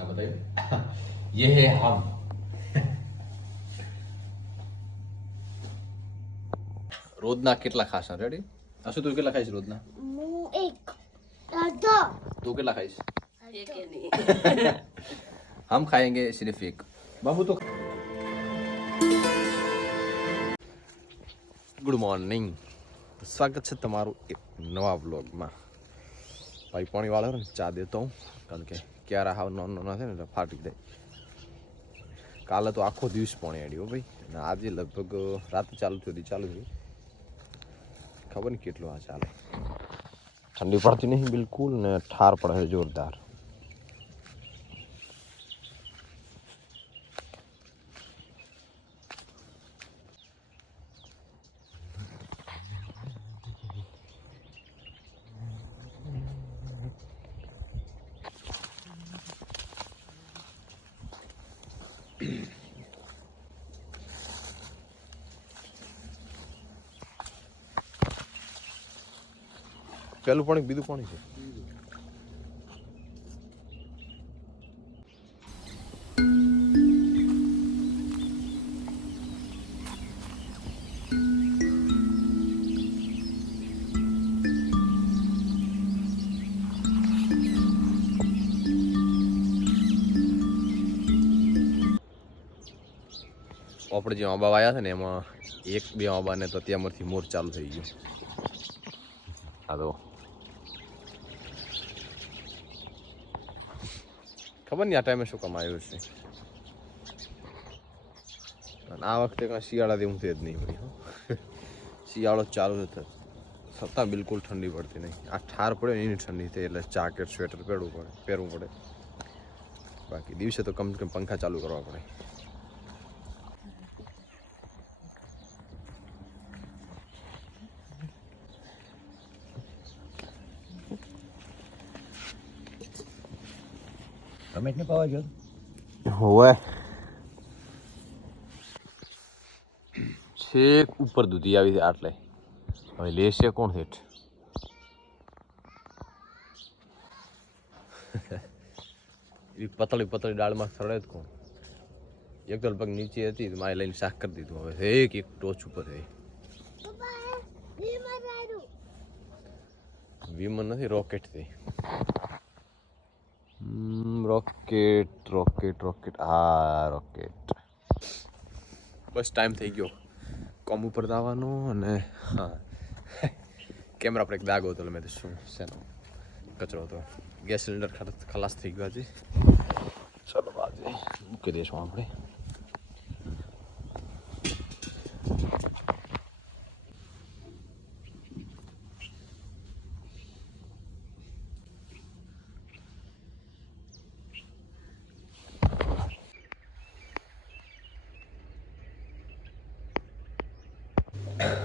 आप बताइए। ये है हम। રોજના કેટલા ખાશા? રેડી? અશુ તું કેટલા ખાઈશ રોજના? હું એક અડધો. તું કેટલા ખાઈશ? एक ही नहीं। हम खाएंगे सिर्फ एक। बाबू तो ગુડ મોર્નિંગ, સ્વાગત છે તમારું એક નવા વ્લોગમાં। ભાઈ પાણી વાળો ને ચા દેતો હું, કારણ કે ક્યારે હાવ નાના છે ને એટલે ફાટી જાય। કાલે તો આખો દિવસ પાણી અડ્યું ભાઈ, અને આજે લગભગ રાતે ચાલુ થયું, ખબર નહીં કેટલું આ ચાલે। ઠંડી પડતી નહીં બિલકુલ, ને ઠાર પડે છે જોરદાર। પેલું પાણી બીજું પાણી છે। આપણે જે આંબા વાયા છે ને એમાં એક બે આંબાને તો ત્યાંમાંથી મોર ચાલુ થઈ ગયું। આ તો ખબર નહીં આ ટાઈમે શું કમાયું છે, અને આ વખતે કાંઈ શિયાળાથી ઊંઘે જ નહીં ભાઈ। શિયાળો ચાલુ થતો છતાં બિલકુલ ઠંડી પડતી નહીં। આ ઠાર પડે એની ઠંડી થઈ, એટલે જાકેટ સ્વેટર પહેરવું પડે। બાકી દિવસે તો કમ સે કમ પંખા ચાલુ કરવા પડે। રમેશ ને પાવા ગયો હોવે છેક ઉપર દૂધી આવી છે આટલે। હવે લેશે કોણ હેઠ? એ પતળી ડાળમાં સડે જ કોણ? એક તો લગભગ નીચે હતી, માએ લઈને શાક કરી દીધું। હવે એક ટોચ ઉપર છે। વિમન નથી, રોકેટ થી। રોકેટ હા રોકેટ। બસ ટાઈમ થઈ ગયો કોમ ઉપર જવાનો, અને હા કેમેરા પર એક દાગ હતો, મેં તો શું શેનો કચરો હતો। ગેસ સિલિન્ડર ખલાસ થઈ ગયો છે। ચલો આજે મૂકી દઈશું આપણે।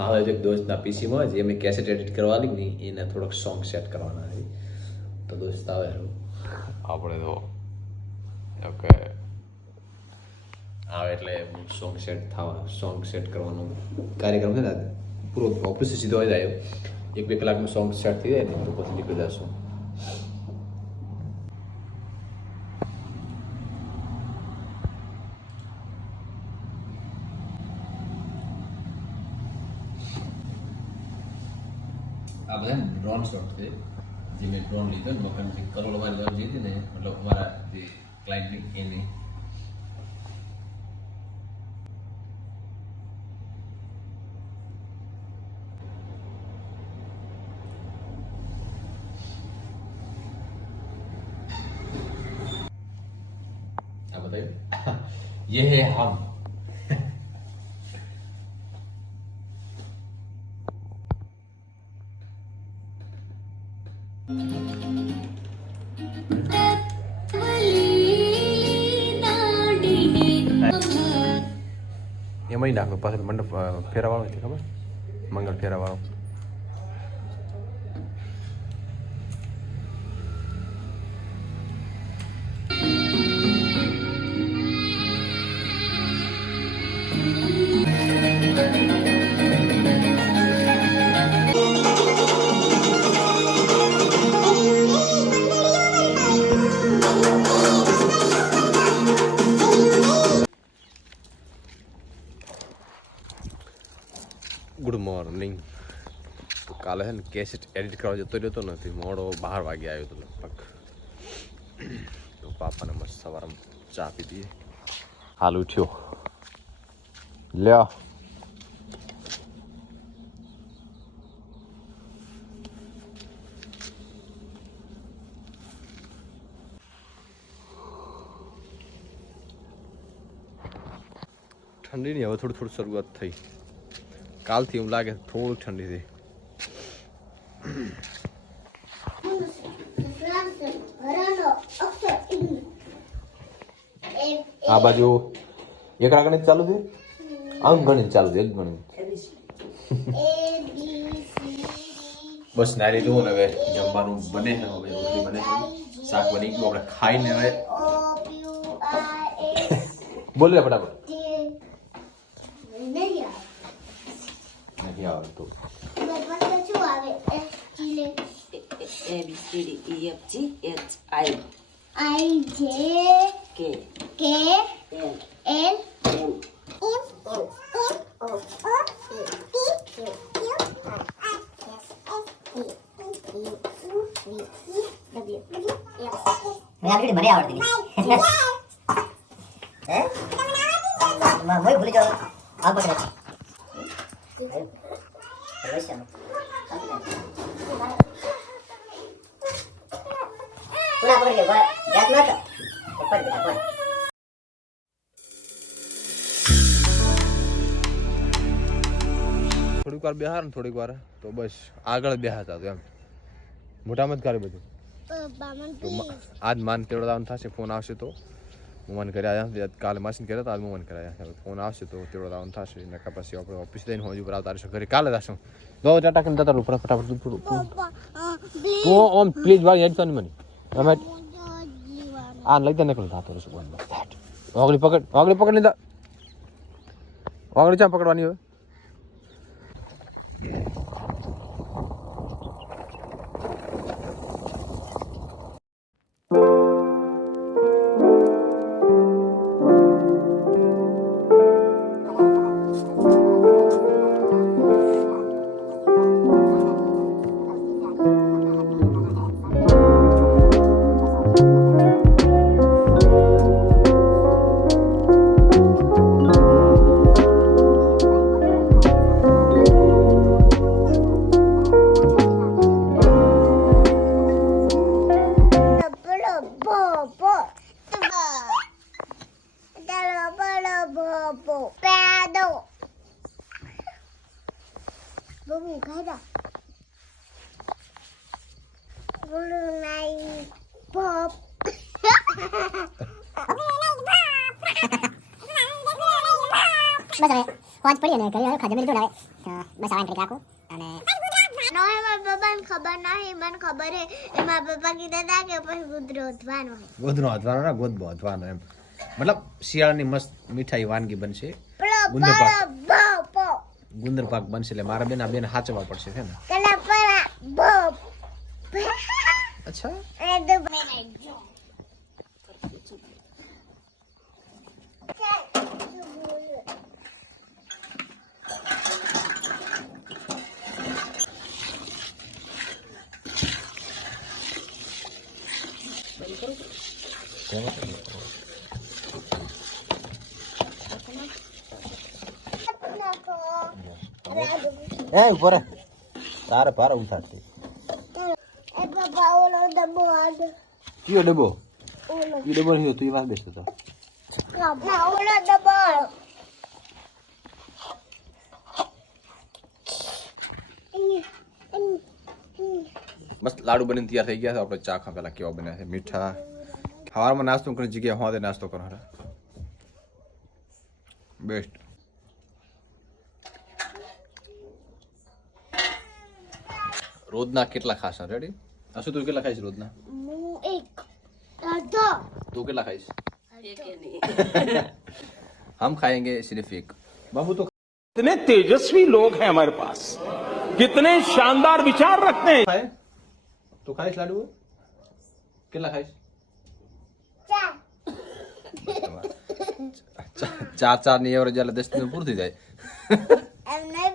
હવે એક દોસ્તના પીસીમાં જે મેં કેસેટ એડિટ કરવાની ને એને થોડોક સોંગ સેટ કરવાના છે, તો દોસ્ત આવે આપણે તો ઓકે આવે એટલે સોંગ સેટ કરવાનો કાર્યક્રમ છે ને પૂરો ઓફિસે સીધો આવી જાય। 1-2 કલાકનું સોંગ સેટ થઈ જાય ને તો પછી નીકળી જશું। આ બધા ડ્રોન શોટ છે, જે મેં ડ્રોન લીધો ને મકાનથી કરોડમાં લેવા જઈ હતી ને, મતલબ અમારા જે ક્લાયન્ટની એની આ बताइए। ये है हम। એમાં નાખો પાછળ મંડપ ફેરાવાળો છે, ખબર મંગળ ફેરાવાળો। મોર્નિંગ. તો કાલે છે ને કેસેટ એડિટ કરવા જતો રહેતો નથી, મોડો 12 વાગે આવ્યો હતો લગભગ. તો પાપાને મસ્ત સવારમાં ચા પીધી. હાલ ઉઠ્યો લ્યો. ઠંડીની હવે થોડી થોડી શરૂઆત થઈ. કાલથી એવું લાગે થોડું ઠંડી થઈ. આ બાજુ એકડા ગણિત ચાલુ છે, આમ ગણિત ચાલુ છે, એક ગણિત. બસ નારી દો ને હવે જમવાનું બને છે, હવે રોટલી બને છે, શાક બની ગયું, આપણે ખાઈને હવે બોલે ફટાફટ. નથી આવડતું. A B C D E F G H I J K K L L M આપણી મને આવડતી હે માં મોય ભૂલી જાવ આ પકડે પૂરા પકડી લે જાત ના કર ઉપર બેટા પર થોડીક વાર બેહાર ને થોડીક વાર તો બસ આગળ બેહાતા તો એમ મોટામાં જ કરે બધું. તો આજ માન તેડવાનું થશે, ફોન આવશે તો હું મને ઘરે આવ્યા. કાલે માસીને કર્યા હતા, આજ હું મને કરાયા. ફોન આવશે તો તેડવાનું થશે. નકા પછી આપણે ઓફિસ જઈને હજુ પર આવતા રહીશું ઘરે. કાલે જશું દો ટાટા કરીને જતા રહું ફટાફટ. તો ઓમ પ્લીઝ વાળી હેડ તો નહીં મને અમે આ લઈ દે નીકળ થતો રહીશું. વાગડી પકડ લીધા. વાગડી ચા પકડવાની હવે. Bố cái đó. Bố này pop. બસ હવે વાંચ પડી ને કરી ખાજે મેરી તો લાવે બસ આવાન કરી કાકો અને નો હે મારા પપ્પાને ખબર નહીં, મને ખબર હે. એ મારા પપ્પા કીધા હતા કે પછી ગુદરો વધવાનો હે. ગોધનો હતવાનો ને ગોદબો હતવાનો એમ. મતલબ શિયાળાની મસ્ત મીઠાઈ વાનગી બનશે. ગુંદર પાક બનશે એટલે મારા બેન આ બેન હાચવા પડશે છે ને. અચ્છા એ ઉપર તારે પારા ઉઠાડતી. એ પપ્પા ઓલો ડબ્બો આડ. કયો ડબ્બો? ઓલો. ઈ ડબ્બો નહીં તું ઈ વાત બેસતો તો. ના ઓલો ડબ્બો. બસ લાડુ બનીને તૈયાર થઈ ગયા છે. આપણે ચા ખા પેલા કેવા બન્યા છે મીઠા. સવારમાં નાસ્તો કરી જગ્યાએ હોતે નાસ્તો કરો હારા બેસ્ટ. રોજના કેટલા ખાશા? રેડી અસુ તું કેટલા ખાઈશ રોજના? હું એક અડધો. તું કેટલા ખાઈશ? एक ही नहीं हम खाएंगे सिर्फ एक. बाबू तो कितने तेजस्वी लोग हैं हमारे पास, कितने शानदार विचार रखते हैं. खाए तो खाइस लाडू કેટલા ખાઈશ? ચાર ની એવરેજ એટલે 10 પૂરું થઈ જાય. એમ નહીં